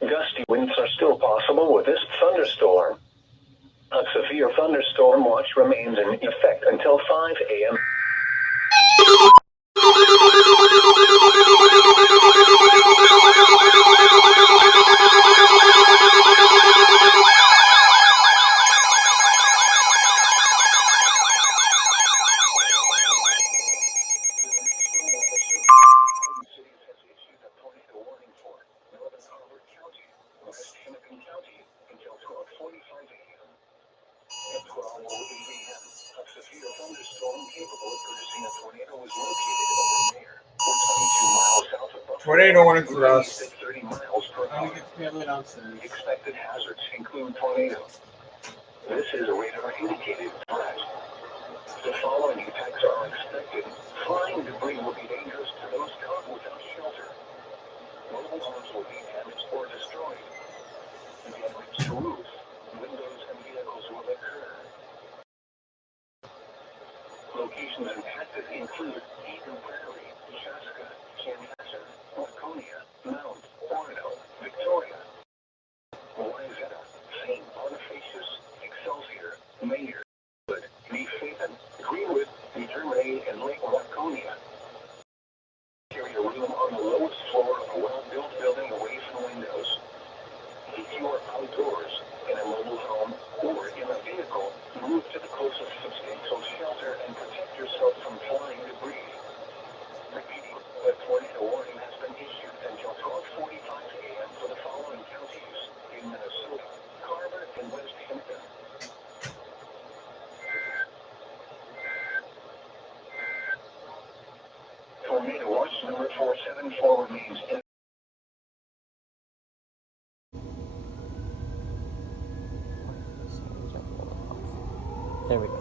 Gusty winds are still possible with this thunderstorm. A severe thunderstorm watch remains in effect until 5 a.m. West Hennepin County until 12:45 a.m. At 12:08 a.m., a severe thunderstorm capable of producing a tornado was located over Mayer, 22 miles south of Buffalo. Tornado warning for us. At 30 miles per hour. Expected hazards include tornado. This is a radar indicated threat. The following effects are expected. Flying debris will be dangerous to those caught without shelter. Mobile homes will be damaged or destroyed. Damage to roofs, windows, and vehicles will occur. Locations impacted include Eden Prairie, Chaska, Chanhassen, Laconia, Mount, Orono, Victoria, Wayzata, St. Bonifacius, Excelsior, Mayer, Wood, New Haven, Greenwood, New Germany, and Lake Laconia. Carry a room on the lowest floor of a well-built building away from windows. If you are outdoors, in a mobile home, or in a vehicle, move to the closest substantial shelter and protect yourself from flying debris. Repeating, a tornado warning has been issued until 12:45 a.m. for the following counties in Minnesota: Carver and West Hennepin. Tornado watch number 474 remains in. There we go.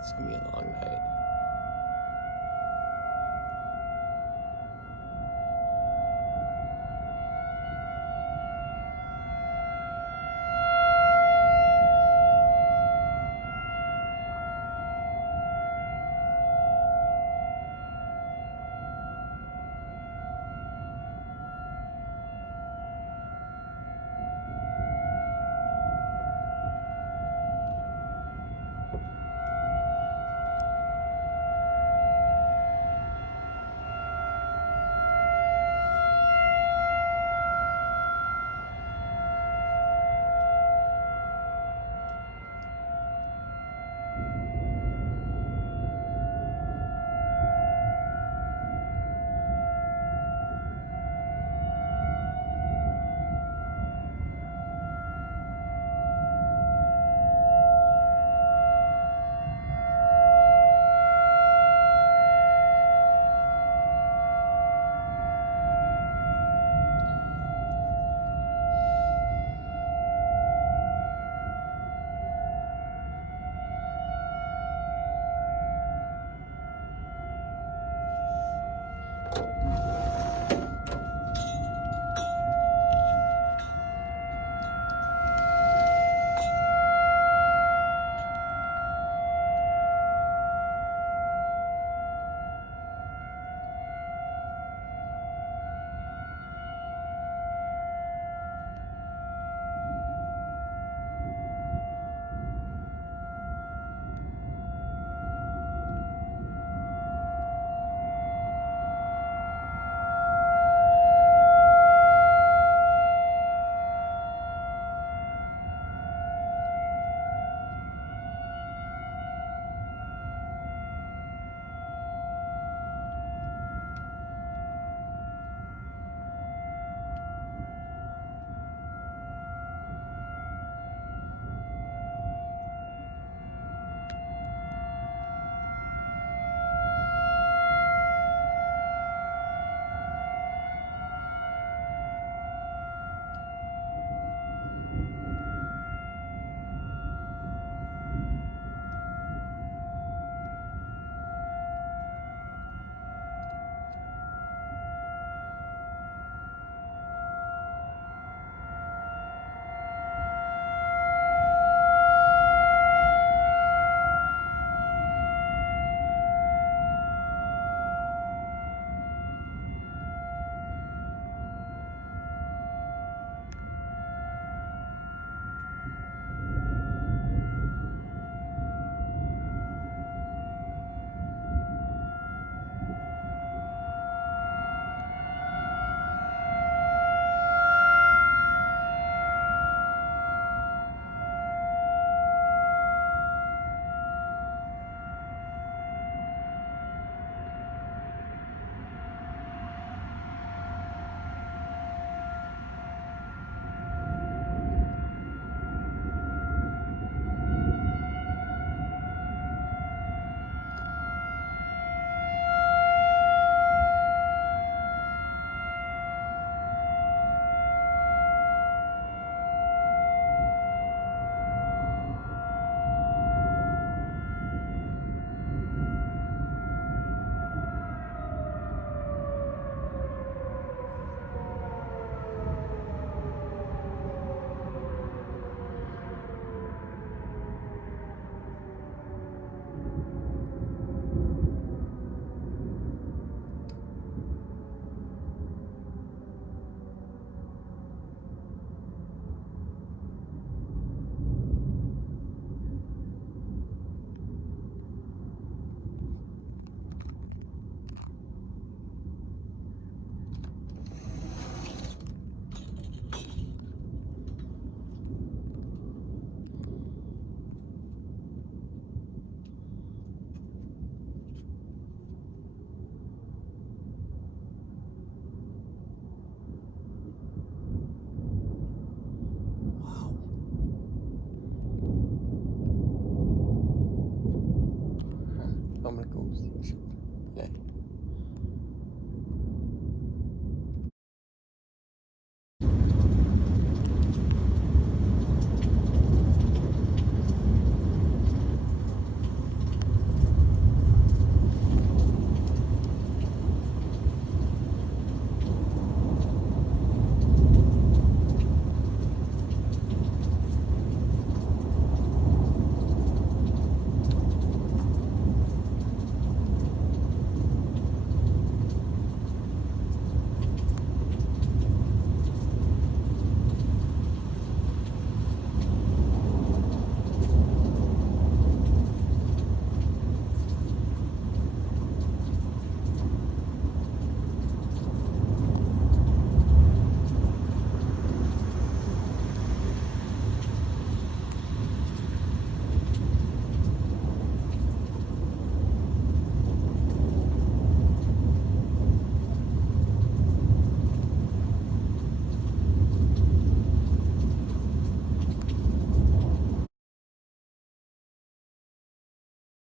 It's gonna be a long night.